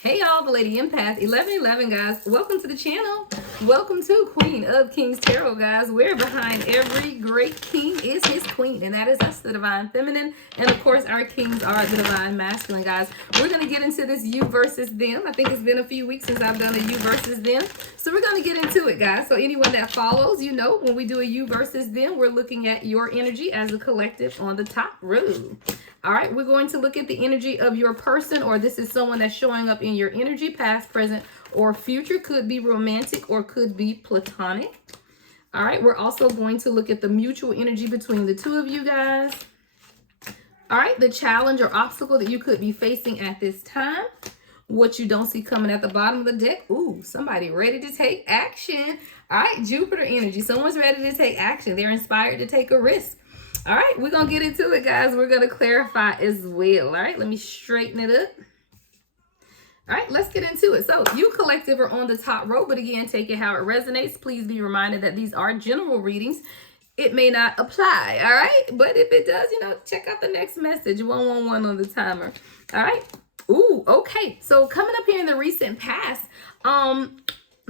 Hey y'all, the Lady Empath 1111, guys. Welcome to the channel. Welcome to Queen of Kings Tarot, guys. Where behind every great king is his queen, and that is us, the Divine Feminine. And of course, our kings are the Divine Masculine, guys. We're going to get into this you versus them. I think it's been a few weeks since I've done a you versus them. So we're going to get into it, guys. So anyone that follows, you know, when we do a you versus them, we're looking at your energy as a collective on the top row. All right, we're going to look at the energy of your person, or this is someone that's showing up in your energy, past, present, or future. Could be romantic or could be platonic. All right, we're also going to look at the mutual energy between the two of you guys. All right, the challenge or obstacle that you could be facing at this time. What you don't see coming at the bottom of the deck. Ooh, somebody ready to take action. All right, Jupiter energy. Someone's ready to take action. They're inspired to take a risk. All right, we're going to get into it, guys. We're going to clarify as well. All right, let me straighten it up. All right, let's get into it. So you collective are on the top row, but again, take it how it resonates. Please be reminded that these are general readings. It may not apply, all right? But if it does, you know, check out the next message, 111 on the timer. All right. Ooh, okay. So coming up here in the recent past,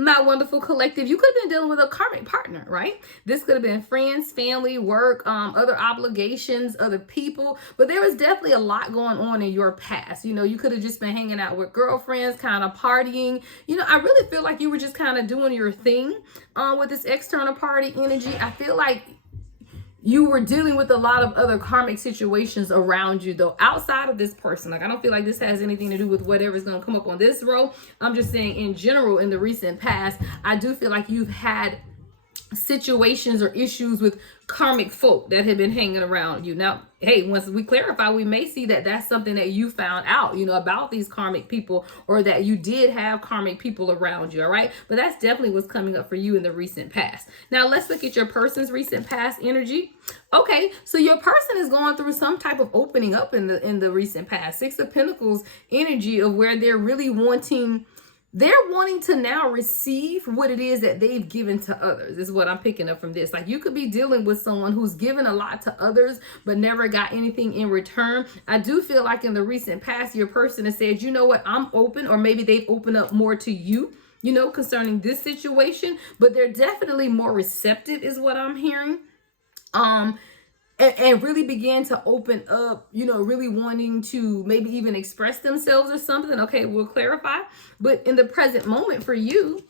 my wonderful collective, you could have been dealing with a karmic partner, right? This could have been friends, family, work, other obligations, other people, but there was definitely a lot going on in your past. You know, you could have just been hanging out with girlfriends, kind of partying. You know, I really feel like you were just kind of doing your thing with this external party energy. I feel like you were dealing with a lot of other karmic situations around you, though, outside of this person. Like, I don't feel like this has anything to do with whatever's going to come up on this row. I'm just saying in general, in the recent past, I do feel like you've had situations or issues with karmic folk that have been hanging around you. Now, hey, once we clarify, we may see that that's something that you found out, you know, about these karmic people, or that you did have karmic people around you. All right, but that's definitely what's coming up for you in the recent past. Now let's look at your person's recent past energy. Okay, so your person is going through some type of opening up in the recent past. Six of Pentacles energy of where they're really wanting to now receive what it is that they've given to others, is what I'm picking up from this. Like, you could be dealing with someone who's given a lot to others but never got anything in return. I do feel like in the recent past, your person has said, you know what, I'm open, or maybe they've opened up more to you, you know, concerning this situation, but they're definitely more receptive is what I'm hearing. And really began to open up, you know, really wanting to maybe even express themselves or something. Okay, we'll clarify. But in the present moment for you,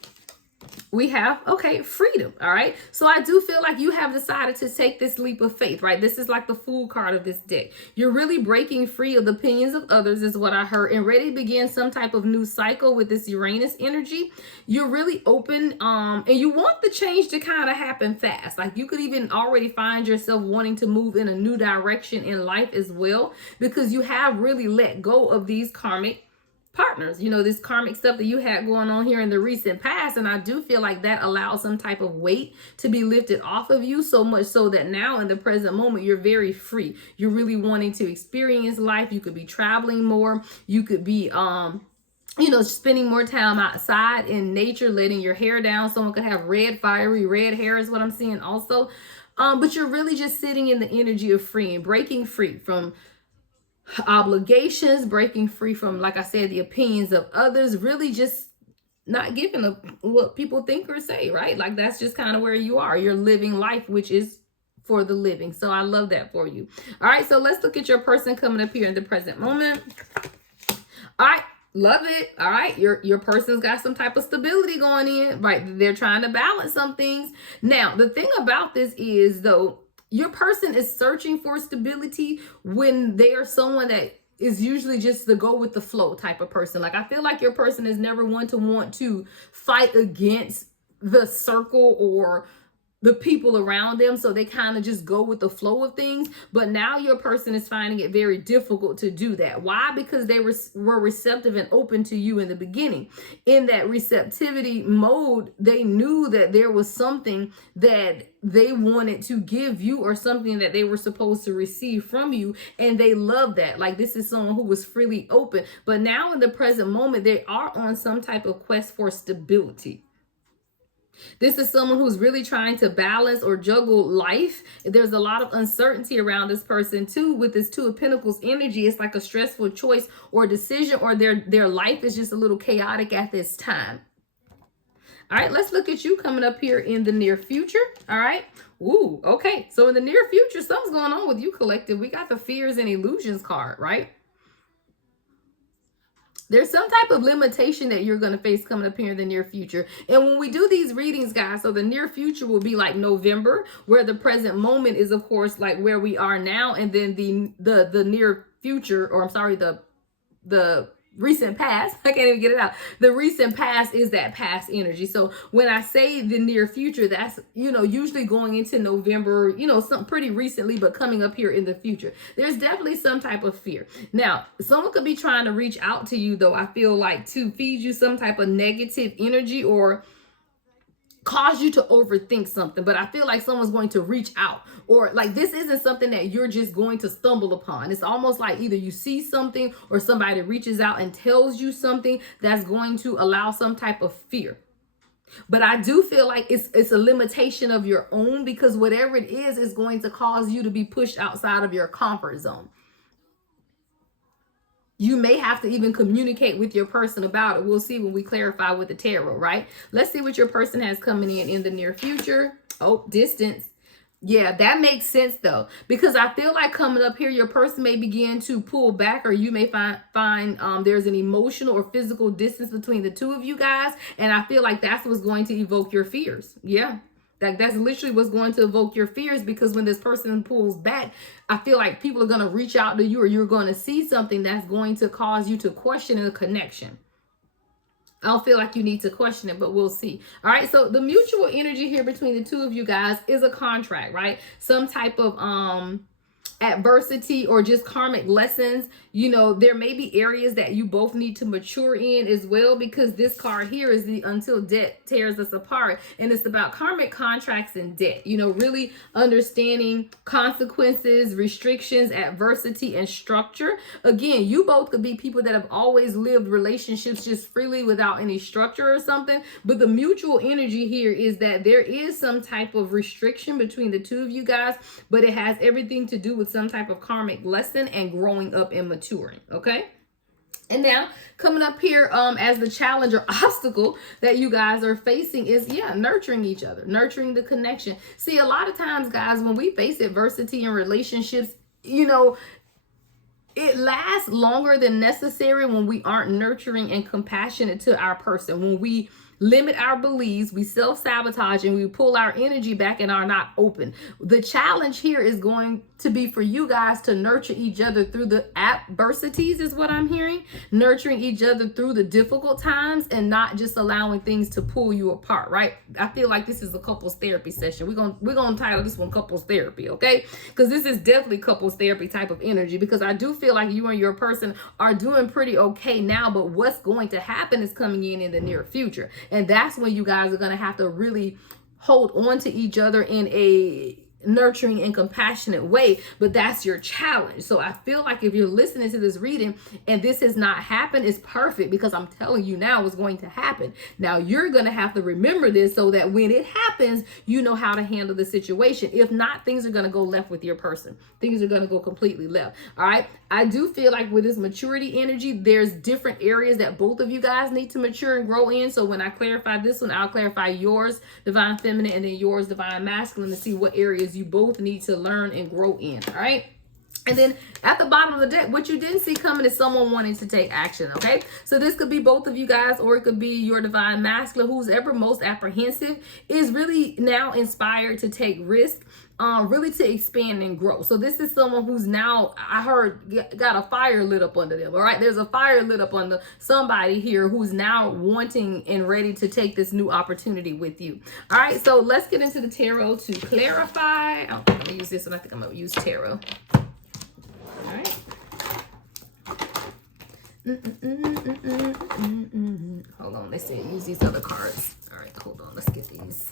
we have, okay, freedom. All right. So I do feel like you have decided to take this leap of faith, right? This is like the Fool card of this deck. You're really breaking free of the opinions of others, is what I heard, and ready to begin some type of new cycle with this Uranus energy. You're really open, and you want the change to kind of happen fast. Like, you could even already find yourself wanting to move in a new direction in life as well, because you have really let go of these karmic partners, you know, this karmic stuff that you had going on here in the recent past. And I do feel like that allows some type of weight to be lifted off of you, so much so that now in the present moment, you're very free. You're really wanting to experience life. You could be traveling more. You could be, you know, spending more time outside in nature, letting your hair down. Someone could have fiery red hair is what I'm seeing also. But you're really just sitting in the energy of freeing, breaking free from obligations, breaking free from, like I said, the opinions of others, really just not giving a what people think or say, right? Like, that's just kind of where you are. You're living life, which is for the living. So I love that for you. All right, so let's look at your person coming up here in the present moment. All right, love it. All right, your person's got some type of stability going in, right? They're trying to balance some things. Now, the thing about this is, though, your person is searching for stability when they are someone that is usually just the go with the flow type of person. Like, I feel like your person is never one to want to fight against the circle or the people around them, so they kind of just go with the flow of things. But now your person is finding it very difficult to do that. Why? Because they were receptive and open to you in the beginning. In that receptivity mode, they knew that there was something that they wanted to give you, or something that they were supposed to receive from you, and they love that. Like, this is someone who was freely open. But now in the present moment, they are on some type of quest for stability. This is someone who's really trying to balance or juggle life. There's a lot of uncertainty around this person too. With this Two of Pentacles energy, it's like a stressful choice or decision, or their life is just a little chaotic at this time. All right, let's look at you coming up here in the near future. All right. Ooh, okay. So in the near future, something's going on with you, collective. We got the Fears and Illusions card, right? There's some type of limitation that you're going to face coming up here in the near future. And when we do these readings, guys, so the near future will be like November, where the present moment is, of course, like where we are now. And then the near future, or I'm sorry, the recent past, I can't even get it out. The recent past is that past energy. So when I say the near future, that's, usually going into November, something pretty recently, but coming up here in the future. There's definitely some type of fear. Now, someone could be trying to reach out to you, though, I feel like, to feed you some type of negative energy or cause you to overthink something. But I feel like someone's going to reach out, or like this isn't something that you're just going to stumble upon. It's almost like either you see something or somebody reaches out and tells you something that's going to allow some type of fear. But I do feel like it's a limitation of your own, because whatever it is going to cause you to be pushed outside of your comfort zone. You may have to even communicate with your person about it. We'll see when we clarify with the tarot, right? Let's see what your person has coming in the near future. Oh, distance. Yeah, that makes sense, though, because I feel like coming up here, your person may begin to pull back, or you may find there's an emotional or physical distance between the two of you guys. And I feel like that's what's going to evoke your fears. Yeah. That's literally what's going to evoke your fears, because when this person pulls back, I feel like people are going to reach out to you, or you're going to see something that's going to cause you to question the connection. I don't feel like you need to question it, but we'll see. All right. So the mutual energy here between the two of you guys is a contract, right? Some type of adversity or just karmic lessons. There may be areas that you both need to mature in as well, because this card here is the until debt tears us apart, and it's about karmic contracts and debt. Really understanding consequences, restrictions, adversity, and structure. Again, you both could be people that have always lived relationships just freely without any structure or something, but the mutual energy here is that there is some type of restriction between the two of you guys, but it has everything to do with some type of karmic lesson and growing up and maturing. Okay. And now coming up here as the challenge or obstacle that you guys are facing is, nurturing each other, nurturing the connection. See, a lot of times, guys, when we face adversity in relationships, it lasts longer than necessary when we aren't nurturing and compassionate to our person. When we limit our beliefs, we self-sabotage, and we pull our energy back and are not open. The challenge here is going to be for you guys to nurture each other through the adversities, is what I'm hearing. Nurturing each other through the difficult times and not just allowing things to pull you apart, right? I feel like this is a couples therapy session. We're gonna title this one couples therapy, okay? Because this is definitely couples therapy type of energy, because I do feel like you and your person are doing pretty okay now, but what's going to happen is coming in the near future. And that's when you guys are going to have to really hold on to each other in a nurturing and compassionate way, but that's your challenge. So I feel like if you're listening to this reading and this has not happened, it's perfect, because I'm telling you now what's going to happen. Now you're going to have to remember this so that when it happens, you know how to handle the situation. If not, things are going to go left with your person. Things are going to go completely left. All right. I do feel like with this maturity energy, there's different areas that both of you guys need to mature and grow in. So when I clarify this one, I'll clarify yours, divine feminine, and then yours, divine masculine, to see what areas you both need to learn and grow in. All right. And then at the bottom of the deck, what you didn't see coming is someone wanting to take action. Okay. So this could be both of you guys, or it could be your divine masculine. Who's ever most apprehensive is really now inspired to take risk. Really to expand and grow. So this is someone who's now, I heard, got a fire lit up under them. All right. There's a fire lit up under somebody here who's now wanting and ready to take this new opportunity with you. All right. So let's get into the tarot to clarify. I'm going to use this one. I think I'm going to use tarot. All right. Hold on. They say use these other cards. All right. Hold on. Let's get these.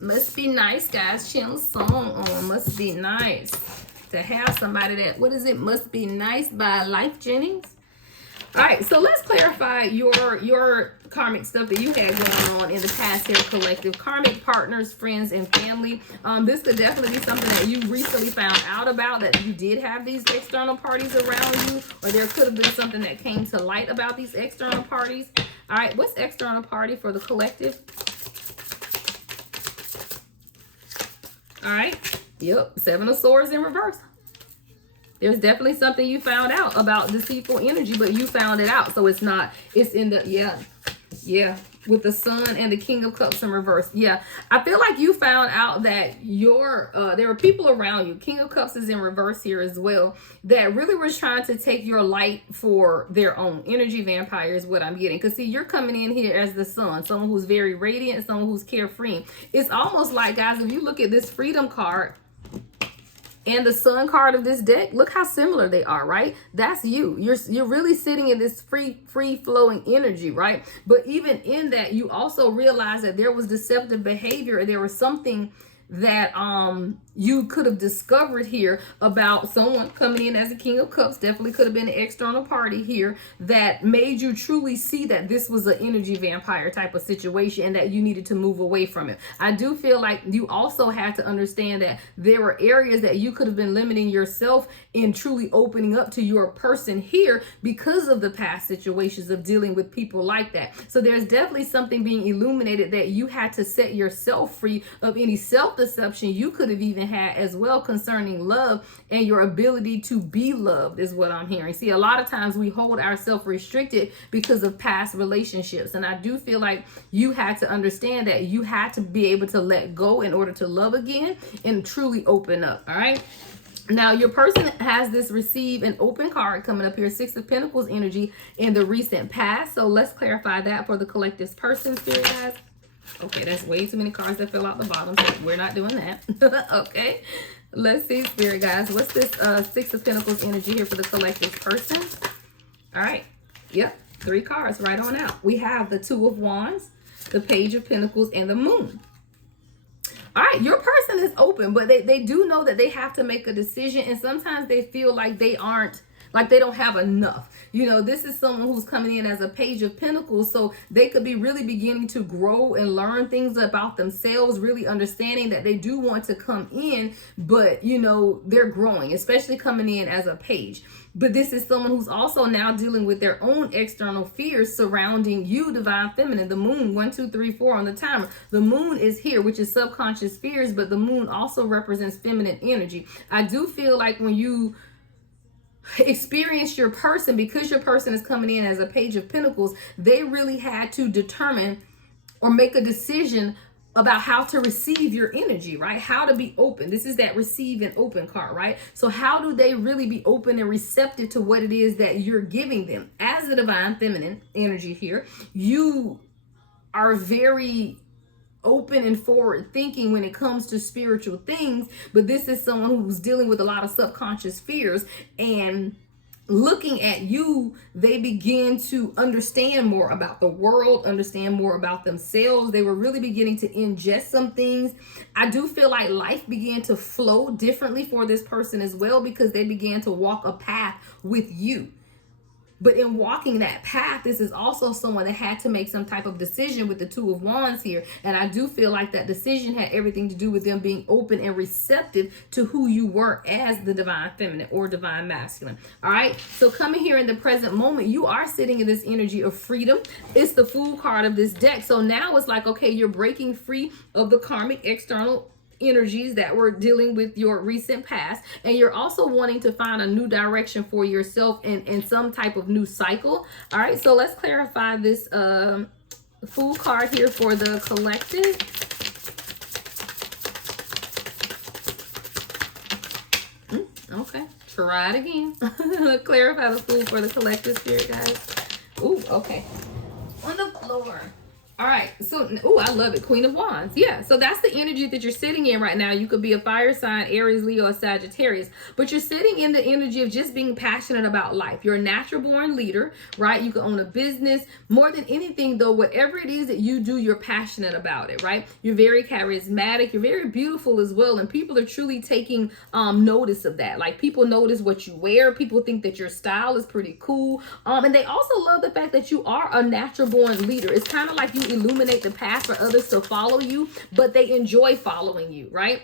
Must be nice, guys. Channel song on. Must be nice to have somebody that, what is it? Must be nice by Life Jennings. All right, so let's clarify your karmic stuff that you had going on in the past here, collective. Karmic partners, friends, and family. This could definitely be something that you recently found out about, that you did have these external parties around you, or there could have been something that came to light about these external parties. All right, what's external party for the collective? All right, yep, Seven of Swords in reverse. There's definitely something you found out about deceitful energy, but you found it out. So it's not, it's in the, yeah, with the Sun and the King of Cups in reverse. Yeah, I feel like you found out that there were people around you. King of Cups is in reverse here as well, that really was trying to take your light for their own. Energy vampire is what I'm getting. Because see, you're coming in here as the Sun, someone who's very radiant, someone who's carefree. It's almost like, guys, if you look at this Freedom card and the Sun card of this deck, look how similar they are, right? That's you. You're really sitting in this free flowing energy, right? But even in that, you also realize that there was deceptive behavior, and there was something that you could have discovered here about someone coming in as a King of Cups. Definitely could have been an external party here that made you truly see that this was an energy vampire type of situation and that you needed to move away from it. I do feel like you also had to understand that there were areas that you could have been limiting yourself in truly opening up to your person here because of the past situations of dealing with people like that. So there's definitely something being illuminated that you had to set yourself free of any self-deception you could have even had as well concerning love and your ability to be loved is what I'm hearing. See, a lot of times we hold ourselves restricted because of past relationships. And I do feel like you had to understand that you had to be able to let go in order to love again and truly open up. All right. Now, your person has this receive an open card coming up here, Six of Pentacles energy in the recent past. So let's clarify that for the collective's person, spirit guys. Okay, that's way too many cards that fell out the bottom, so we're not doing that. Okay, let's see, spirit guys. What's this Six of Pentacles energy here for the collective person? All right, yep, 3 cards right on out. We have the Two of Wands, the Page of Pentacles, and the Moon. All right, your person is open, but they do know that they have to make a decision, and sometimes they feel like they don't have enough. You know, this is someone who's coming in as a Page of Pentacles, so they could be really beginning to grow and learn things about themselves, really understanding that they do want to come in, but, you know, they're growing, especially coming in as a Page. But this is someone who's also now dealing with their own external fears surrounding you, Divine Feminine. The Moon, 1, 2, 3, 4 on the timer. The Moon is here, which is subconscious fears, but the Moon also represents feminine energy. I do feel like when you experience your person, because your person is coming in as a Page of Pentacles, they really had to determine or make a decision about how to receive your energy, right? How to be open. This is that receive and open card, right? So how do they really be open and receptive to what it is that you're giving them? As the Divine Feminine energy here, you are very open and forward thinking when it comes to spiritual things, but this is someone who's dealing with a lot of subconscious fears, and looking at you, they begin to understand more about the world, understand more about themselves. They were really beginning to ingest some things. I do feel like life began to flow differently for this person as well, because they began to walk a path with you. But in walking that path, this is also someone that had to make some type of decision with the Two of Wands here. And I do feel like that decision had everything to do with them being open and receptive to who you were as the Divine Feminine or Divine Masculine. All right. So coming here in the present moment, you are sitting in this energy of freedom. It's the Fool card of this deck. So now it's like, okay, you're breaking free of the karmic external energies that were dealing with your recent past, and you're also wanting to find a new direction for yourself in some type of new cycle. All right, so let's clarify this Fool card here for the collective. Okay, try it again. Clarify the Fool for the collective, spirit guys. Ooh, okay, on the floor. All right. So, oh, I love it. Queen of Wands. Yeah. So that's the energy that you're sitting in right now. You could be a fire sign, Aries, Leo, or Sagittarius, but you're sitting in the energy of just being passionate about life. You're a natural born leader, right? You can own a business. More than anything, though, whatever it is that you do, you're passionate about it, right? You're very charismatic. You're very beautiful as well. And people are truly taking notice of that. Like, people notice what you wear. People think that your style is pretty cool. And they also love the fact that you are a natural born leader. It's kind of like you illuminate the path for others to follow you, but they enjoy following you, right?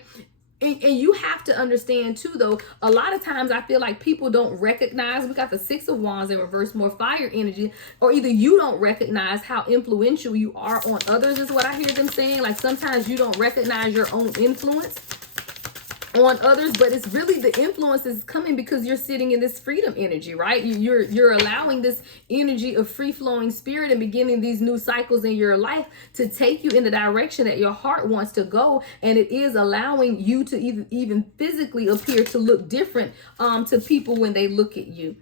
And you have to understand too, though, a lot of times I feel like people don't recognize, we got the Six of Wands in reverse, more fire energy, or either you don't recognize how influential you are on others is what I hear them saying. Like, sometimes you don't recognize your own influence on others, but it's really the influence is coming because you're sitting in this freedom energy, right? You're allowing this energy of free-flowing spirit and beginning these new cycles in your life to take you in the direction that your heart wants to go, and it is allowing you to even physically appear to look different to people when they look at you.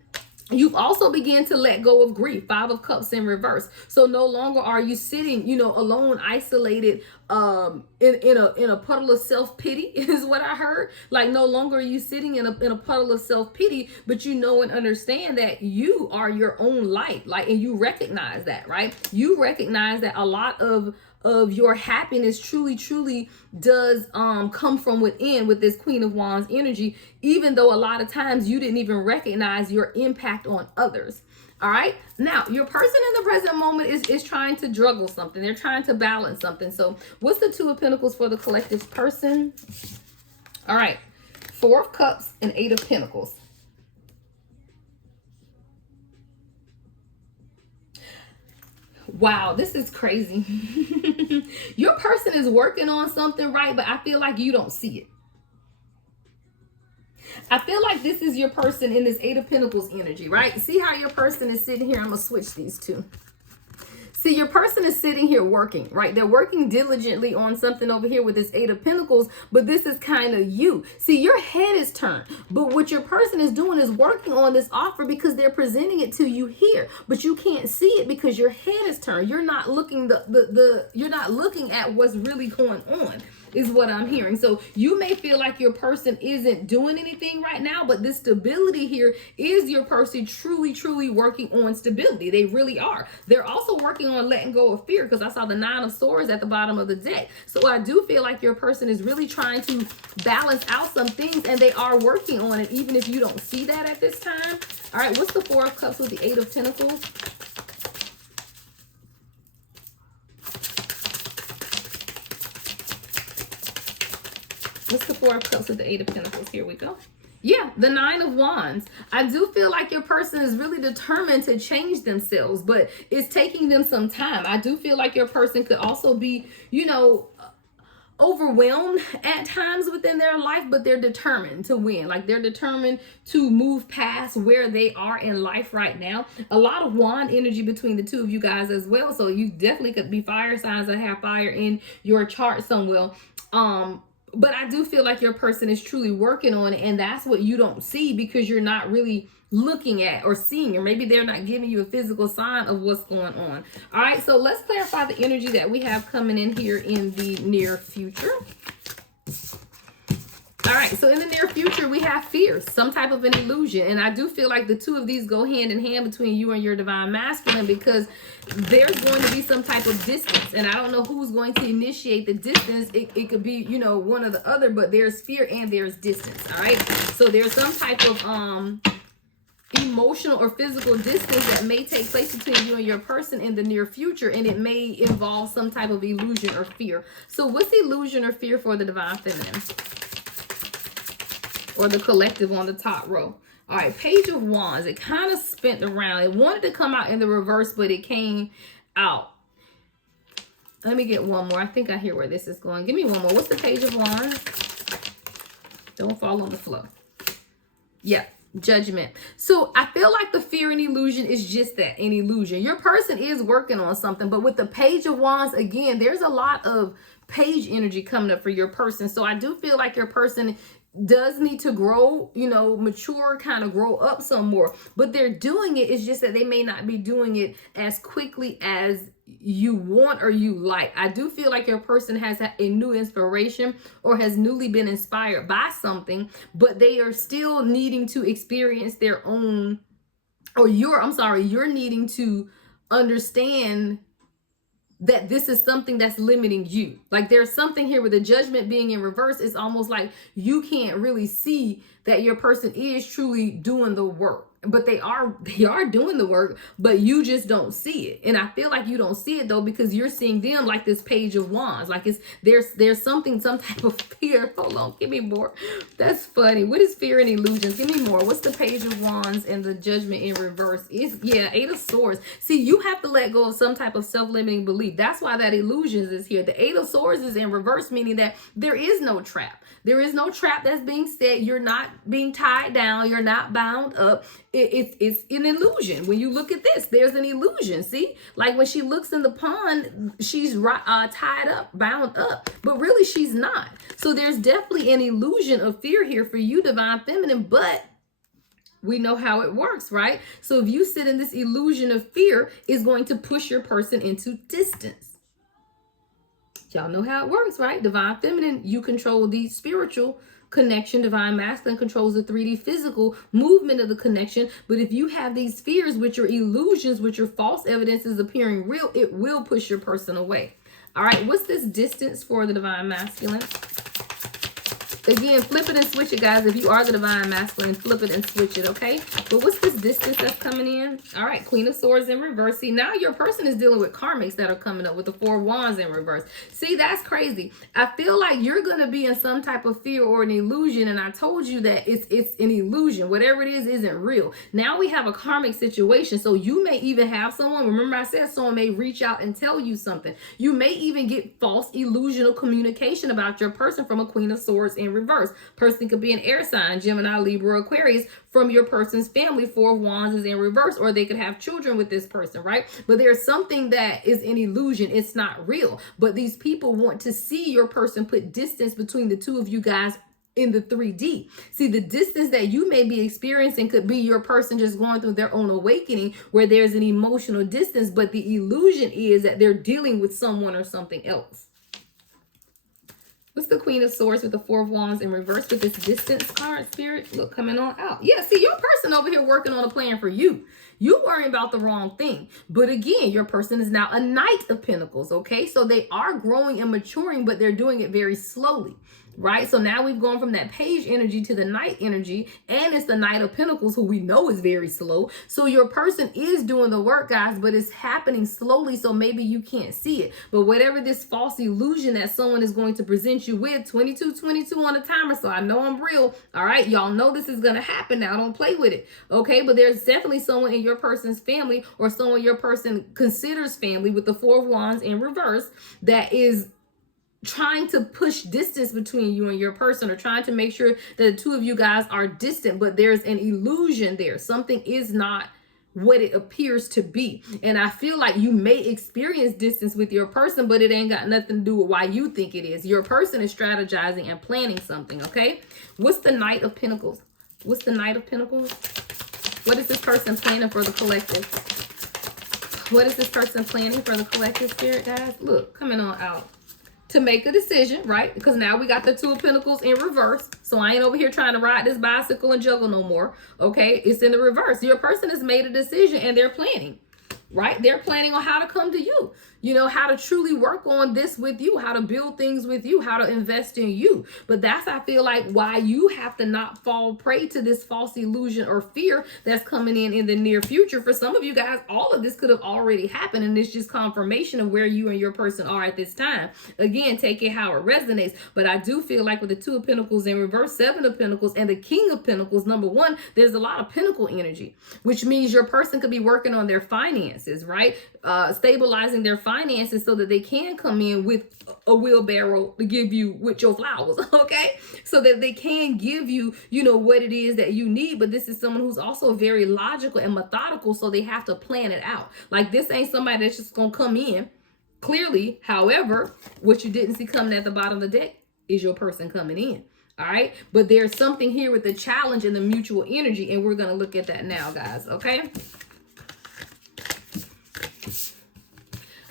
You've also began to let go of grief, Five of Cups in reverse. So no longer are you sitting, alone, isolated, in a puddle of self-pity is what I heard. Like, no longer are you sitting in a puddle of self-pity, but you know and understand that you are your own light. Like, and you recognize that, right? You recognize that a lot of your happiness truly does come from within with this Queen of Wands energy, even though a lot of times you didn't even recognize your impact on others. All right. Now, your person in the present moment is trying to juggle something. They're trying to balance something. So what's the Two of Pentacles for the collective person? All right. Four of Cups and Eight of Pentacles. Wow, this is crazy. Your person is working on something, right? But I feel like you don't see it. I feel like this is your person in this Eight of Pentacles energy, right? See how your person is sitting here? I'm going to switch these two. See, your person is sitting here working, right? They're working diligently on something over here with this Eight of Pentacles, but this is kind of you. See, your head is turned, but what your person is doing is working on this offer because they're presenting it to you here, but you can't see it because your head is turned. You're not looking you're not looking at what's really going on, is what I'm hearing. So you may feel like your person isn't doing anything right now, but this stability here is your person truly working on stability. They really are. They're also working on letting go of fear, because I saw the Nine of Swords at the bottom of the deck. So I do feel like your person is really trying to balance out some things, and they are working on it, even if you don't see that at this time. All right, what's the Four of Cups with the Eight of Pentacles? What's the Four of Cups with the Eight of Pentacles? Here we go. Yeah, the Nine of Wands. I do feel like your person is really determined to change themselves, but it's taking them some time. I do feel like your person could also be, overwhelmed at times within their life, but they're determined to win. Like, they're determined to move past where they are in life right now. A lot of wand energy between the two of you guys as well. So you definitely could be fire signs that have fire in your chart somewhere. But I do feel like your person is truly working on it, and that's what you don't see because you're not really looking at or seeing, or maybe they're not giving you a physical sign of what's going on. All right, so let's clarify the energy that we have coming in here in the near future. All right, so in the near future, we have fear, some type of an illusion. And I do feel like the two of these go hand in hand between you and your divine masculine, because there's going to be some type of distance. And I don't know who's going to initiate the distance. It could be, one or the other, but there's fear and there's distance. All right, so there's some type of emotional or physical distance that may take place between you and your person in the near future, and it may involve some type of illusion or fear. So what's illusion or fear for the divine feminine, or the collective on the top row? All right, Page of Wands. It kind of spent around. It wanted to come out in the reverse, but it came out. Let me get one more. I think I hear where this is going. Give me one more. What's the Page of Wands? Don't fall on the floor. Yeah. Judgment. So I feel like the fear and illusion is just that, an illusion. Your person is working on something, but with the Page of Wands, again, there's a lot of page energy coming up for your person. So I do feel like your person does need to grow, mature, kind of grow up some more. But they're doing it. It's just that they may not be doing it as quickly as you want or you like. I do feel like your person has a new inspiration or has newly been inspired by something, but they are still needing to experience their own, or you're needing to understand that this is something that's limiting you. Like there's something here with the Judgment being in reverse. It's almost like you can't really see that your person is truly doing the work. But they are doing the work, but you just don't see it. And I feel like you don't see it though, because you're seeing them like this Page of Wands. Like there's some type of fear. Hold on, give me more. That's funny. What is fear and illusions? Give me more. What's the Page of Wands and the Judgment in reverse? Eight of Swords. See, you have to let go of some type of self-limiting belief. That's why that illusions is here. The Eight of Swords is in reverse, meaning that there is no trap. There is no trap that's being set. You're not being tied down. You're not bound up. It's an illusion. When you look at this, there's an illusion. See, like when she looks in the pond, she's tied up, bound up, but really she's not. So there's definitely an illusion of fear here for you, Divine Feminine, but we know how it works, right? So if you sit in this illusion of fear, it's going to push your person into distance. Y'all know how it works, right? Divine Feminine, you control the spiritual connection. Divine Masculine controls the 3D physical movement of the connection. But if you have these fears, which are illusions, which are false evidences appearing real, it will push your person away. All right, what's this distance for the Divine Masculine? Again, flip it and switch it, guys. If you are the Divine Masculine, flip it and switch it, okay? But what's this distance that's coming in? All right, Queen of Swords in reverse. See, now your person is dealing with karmics that are coming up with the Four of Wands in reverse. See, that's crazy. I feel like you're going to be in some type of fear or an illusion, and I told you that it's an illusion. Whatever it is isn't real. Now we have a karmic situation, so you may even have someone, remember I said someone may reach out and tell you something. You may even get false illusional communication about your person from a Queen of Swords in reverse. Person could be an air sign, Gemini, Libra, Aquarius, from your person's family. Four of Wands is in reverse, or they could have children with this person, right? But there's something that is an illusion. It's not real. But these people want to see your person put distance between the two of you guys in the 3D. See, the distance that you may be experiencing could be your person just going through their own awakening where there's an emotional distance, but the illusion is that they're dealing with someone or something else. What's the Queen of Swords with the Four of Wands in reverse with this distance card, Spirit? Look, coming on out. Yeah, see, your person over here working on a plan for you. You worrying about the wrong thing. But again, your person is now a Knight of Pentacles, okay? So they are growing and maturing, but they're doing it very slowly. Right? So now we've gone from that Page energy to the Knight energy, and it's the Knight of Pentacles, who we know is very slow. So your person is doing the work, guys, but it's happening slowly, so maybe you can't see it. But whatever this false illusion that someone is going to present you with, 2222 on the timer, so I know I'm real. All right, y'all know this is going to happen now. Don't play with it, okay? But there's definitely someone in your person's family, or someone your person considers family, with the Four of Wands in reverse, that is trying to push distance between you and your person, or trying to make sure that the two of you guys are distant, but there's an illusion there. Something is not what it appears to be. And I feel like you may experience distance with your person, but it ain't got nothing to do with why you think it is. Your person is strategizing and planning something, okay? What's the Knight of Pentacles? What's the Knight of Pentacles? What is this person planning for the collective? What is this person planning for the collective, Spirit, guys? Look, coming on out. To make a decision, right? Because now we got the Two of Pentacles in reverse. So I ain't over here trying to ride this bicycle and juggle no more. Okay, it's in the reverse. Your person has made a decision and they're planning, right? They're planning on how to come to you. You know, how to truly work on this with you, how to build things with you, how to invest in you. But that's, I feel like, why you have to not fall prey to this false illusion or fear that's coming in the near future. For some of you guys, all of this could have already happened, and it's just confirmation of where you and your person are at this time. Again, take it how it resonates. But I do feel like with the Two of Pentacles in reverse, Seven of Pentacles, and the King of Pentacles, number one, there's a lot of Pentacle energy, which means your person could be working on their finances, right? Stabilizing their finances so that they can come in with a wheelbarrow to give you with your flowers, okay? So that they can give you, you know, what it is that you need. But this is someone who's also very logical and methodical, so they have to plan it out. Like, this ain't somebody that's just gonna come in. Clearly, however, what you didn't see coming at the bottom of the deck is your person coming in. All right. But there's something here with the challenge and the mutual energy. And we're going to look at that now, guys. Okay.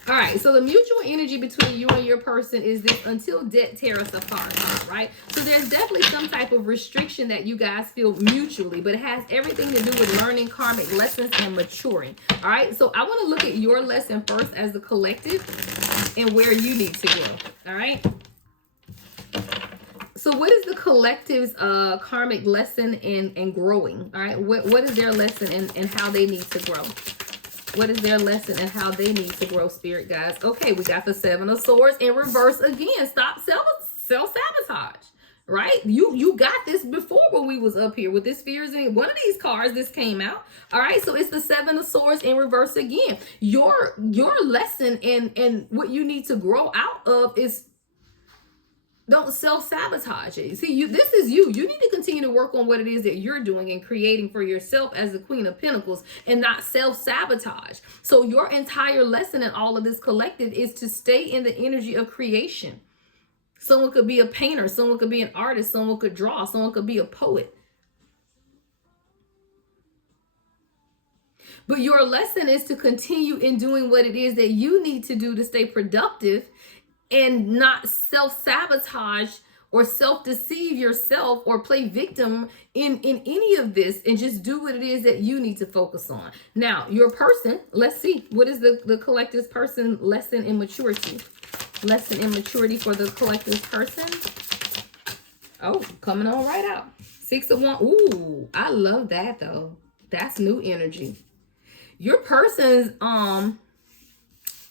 All right, so the mutual energy between you and your person is this until death tear us apart, right? So there's definitely some type of restriction that you guys feel mutually, but it has everything to do with learning karmic lessons and maturing. All right, so I want to look at your lesson first as the collective and where you need to grow. All right. So what is the collective's karmic lesson in growing? All right, what is their lesson and how they need to grow? What is their lesson and how they need to grow, spirit guys? Okay, we got the Seven of Swords in reverse again. Stop self-sabotage, right? You got this before when we was up here with this fears in one of these cards. This came out. All right, so it's the Seven of Swords in reverse again. Your lesson and what you need to grow out of is don't self-sabotage it. See, this is you. You need to continue to work on what it is that you're doing and creating for yourself as the Queen of Pentacles and not self-sabotage. So your entire lesson in all of this collective is to stay in the energy of creation. Someone could be a painter. Someone could be an artist. Someone could draw. Someone could be a poet. But your lesson is to continue in doing what it is that you need to do to stay productive and not self-sabotage or self-deceive yourself or play victim in any of this, and just do what it is that you need to focus on. Now, your person, let's see, what is the collective's person lesson in maturity? Lesson in maturity for the collective's person. Oh, coming on right out. Six of Wands. Ooh, I love that though. That's new energy. Your person's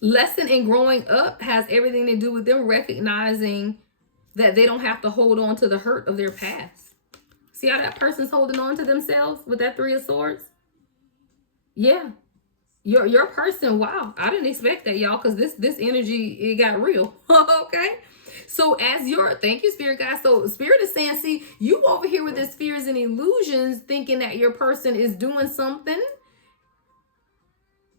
lesson in growing up has everything to do with them recognizing that they don't have to hold on to the hurt of their past. See how that person's holding on to themselves with that Three of Swords? Yeah. Your person, wow, I didn't expect that, y'all, because this energy, it got real. Okay. So as thank you, Spirit guys. So Spirit is saying, see, you over here with this fears and illusions thinking that your person is doing something,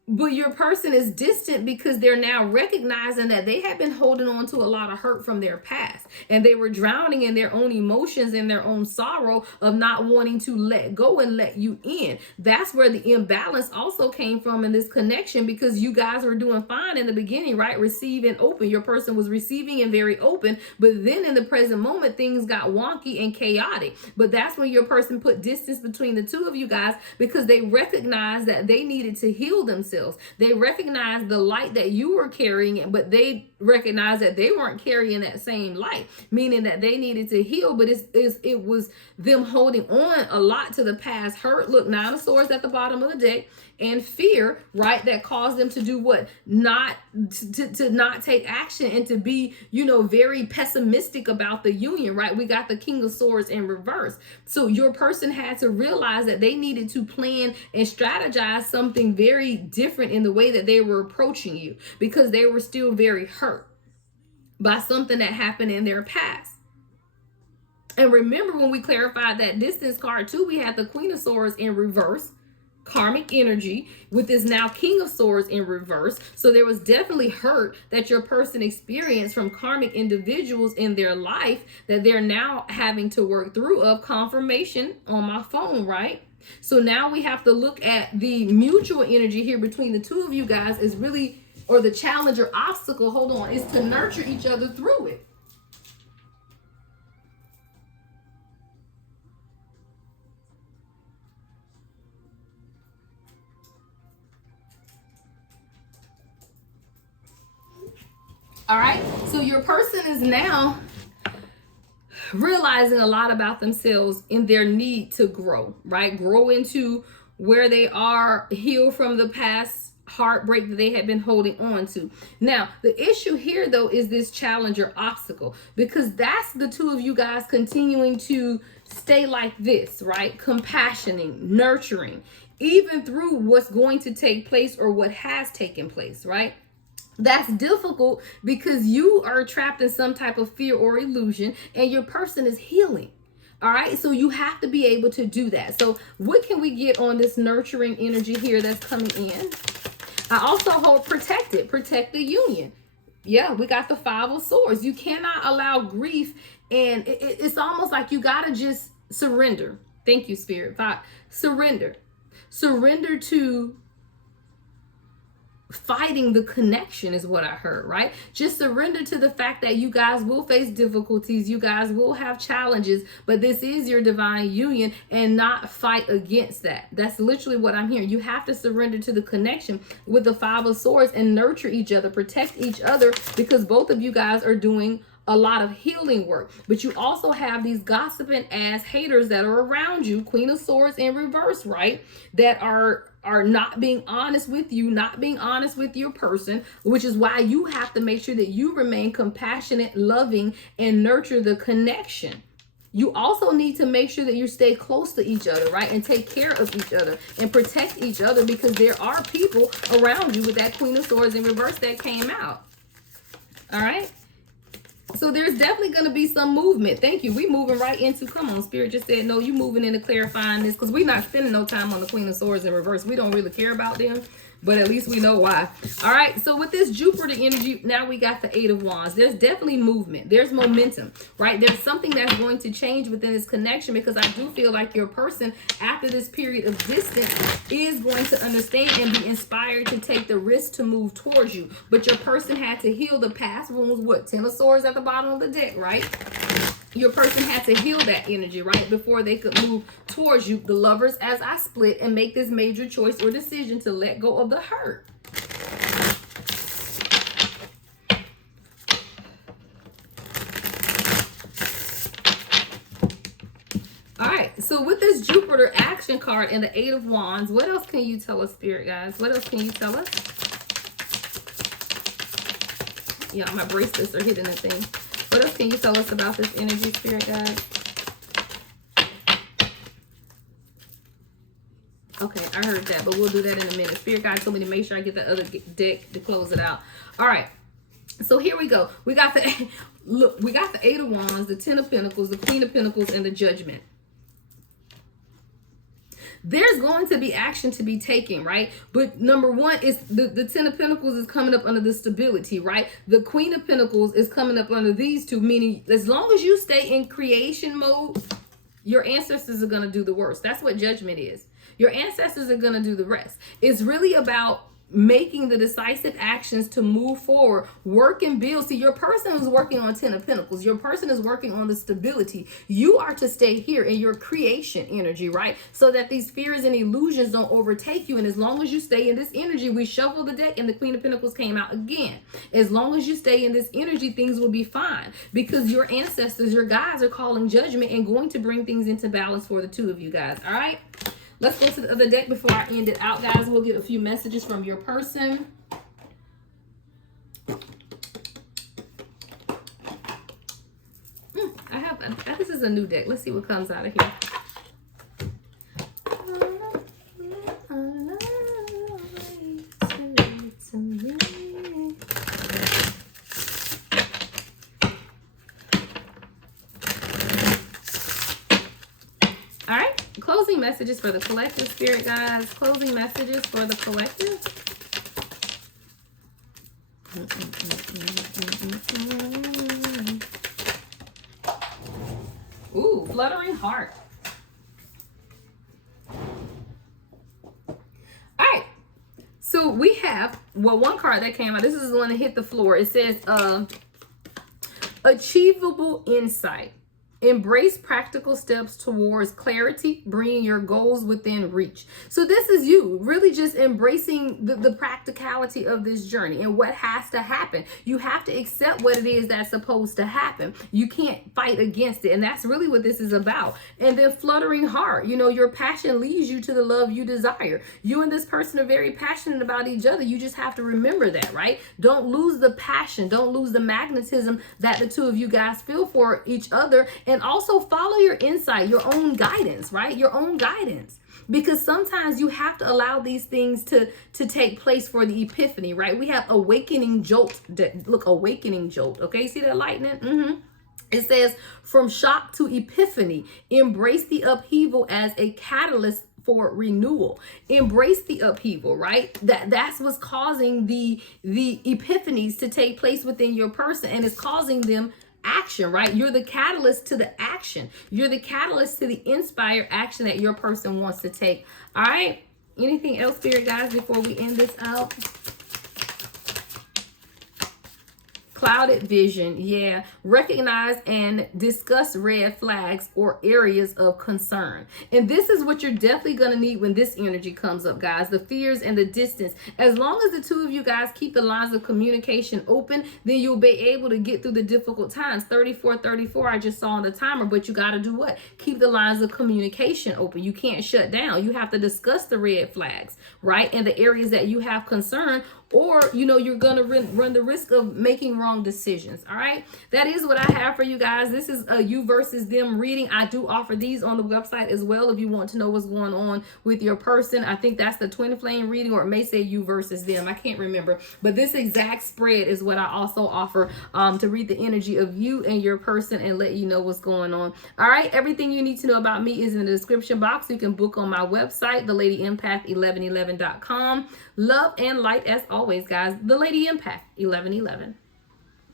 but your person is distant because they're now recognizing that they have been holding on to a lot of hurt from their past. And they were drowning in their own emotions and their own sorrow of not wanting to let go and let you in. That's where the imbalance also came from in this connection, because you guys were doing fine in the beginning, right? Receive and open. Your person was receiving and very open. But then in the present moment, things got wonky and chaotic. But that's when your person put distance between the two of you guys, because they recognized that they needed to heal themselves. They recognized the light that you were carrying, but they recognized that they weren't carrying that same light, meaning that they needed to heal. But it was them holding on a lot to the past hurt. Look, Nine of Swords at the bottom of the deck, and fear, right? That caused them to do what? Not to not take action and to be, very pessimistic about the union, right? We got the King of Swords in reverse. So your person had to realize that they needed to plan and strategize something very different in the way that they were approaching you, because they were still very hurt by something that happened in their past. And remember, when we clarified that distance card too, we had the Queen of Swords in reverse, karmic energy, with this now King of Swords in reverse. So there was definitely hurt that your person experienced from karmic individuals in their life that they're now having to work through. Of confirmation on my phone, right? So now we have to look at the mutual energy here between the two of you guys is really, or the challenge or obstacle, hold on, is to nurture each other through it. All right, so your person is now realizing a lot about themselves in their need to grow, right? Grow into where they are, heal from the past heartbreak that they had been holding on to. Now, the issue here, though, is this challenge or obstacle, because that's the two of you guys continuing to stay like this, right? Compassioning, nurturing, even through what's going to take place or what has taken place, right? That's difficult because you are trapped in some type of fear or illusion, and your person is healing. All right, so you have to be able to do that. So what can we get on this nurturing energy here that's coming in? I also hold protect the union. Yeah, we got the Five of Swords. You cannot allow grief And it's almost like you got to just surrender. Thank you, Spirit. Surrender. Surrender to fighting the connection is what I heard, right? Just surrender to the fact that you guys will face difficulties, you guys will have challenges, but this is your divine union, and not fight against that. That's literally what I'm hearing. You have to surrender to the connection with the Five of Swords and nurture each other, protect each other, because both of you guys are doing a lot of healing work. But you also have these gossiping ass haters that are around you, Queen of Swords in reverse, right? That are not being honest with you, not being honest with your person, which is why you have to make sure that you remain compassionate, loving, and nurture the connection. You also need to make sure that you stay close to each other, right? And take care of each other and protect each other, because there are people around you with that Queen of Swords in reverse that came out. All right? So there's definitely going to be some movement. Thank you. We moving right into, come on, Spirit just said, no, you moving into clarifying this, because we're not spending no time on the Queen of Swords in reverse. We don't really care about them, but at least we know why. All right. So with this Jupiter energy, now we got the Eight of Wands. There's definitely movement. There's momentum, right? There's something that's going to change within this connection, because I do feel like your person, after this period of distance, is going to understand and be inspired to take the risk to move towards you. But your person had to heal the past wounds. What? 10 of Swords at the bottom of the deck, right? Your person had to heal that energy, right, before they could move towards you. The Lovers, as I split, and make this major choice or decision to let go of the hurt. All right, so with this Jupiter action card and the Eight of Wands, what else can you tell us, Spirit guys? What else can you tell us? Yeah, my bracelets are hitting the thing. What else can you tell us about this energy, Spirit guys? Okay, I heard that, but we'll do that in a minute. Spirit guide told me to make sure I get the other deck to close it out. All right, so here we go. We got the look. We got the Eight of Wands, the Ten of Pentacles, the Queen of Pentacles, and the Judgment. There's going to be action to be taken, right? But number one is the Ten of Pentacles is coming up under the stability, right? The Queen of Pentacles is coming up under these two, meaning as long as you stay in creation mode, your ancestors are going to do the worst. That's what Judgment is. Your ancestors are going to do the rest. It's really about making the decisive actions to move forward, work and build. See, your person is working on Ten of Pentacles. Your person is working on the stability. You are to stay here in your creation energy, right? So that these fears and illusions don't overtake you. And as long as you stay in this energy, we shuffle the deck and the Queen of Pentacles came out again. As long as you stay in this energy, things will be fine, because your ancestors, your guides are calling judgment and going to bring things into balance for the two of you guys. All right. Let's go to the other deck before I end it out, guys. We'll get a few messages from your person. This is a new deck. Let's see what comes out of here. Closing messages for the collective, Spirit guys. Closing messages for the collective. Ooh, fluttering heart. All right. So we have, well, one card that came out. This is the one that hit the floor. It says, achievable insight. Embrace practical steps towards clarity, bringing your goals within reach. So this is you really just embracing the practicality of this journey and what has to happen. You have to accept what it is that's supposed to happen. You can't fight against it. And that's really what this is about. And then fluttering heart, you know, your passion leads you to the love you desire. You and this person are very passionate about each other. You just have to remember that, right? Don't lose the passion. Don't lose the magnetism that the two of you guys feel for each other. And also follow your insight, your own guidance, right? Your own guidance. Because sometimes you have to allow these things to take place for the epiphany, right? We have awakening jolt. Look, awakening jolt. Okay, see that lightning? It says, from shock to epiphany, embrace the upheaval as a catalyst for renewal. Embrace the upheaval, right? That's what's causing the epiphanies to take place within your person, and it's causing them action, right? You're the catalyst to the action. You're the catalyst to the inspired action that your person wants to take. All right. Anything else, Spirit guys, before we end this out? Clouded vision, yeah. Recognize and discuss red flags or areas of concern. And this is what you're definitely going to need when this energy comes up, guys. The fears and the distance. As long as the two of you guys keep the lines of communication open, then you'll be able to get through the difficult times. 34, I just saw on the timer, but you got to do what? Keep the lines of communication open. You can't shut down. You have to discuss the red flags, right? And the areas that you have concern, or you're gonna run the risk of making wrong decisions. All right, that is what I have for you guys. This is a you versus them reading. I do offer these on the website as well if you want to know what's going on with your person. I think that's the twin flame reading, or it may say you versus them. I can't remember, but this exact spread is what I also offer to read the energy of you and your person and let you know what's going on. All right, everything you need to know about me is in the description box. You can book on my website, thelady1111.com. Love and light as always, guys. The Lady Empath 1111.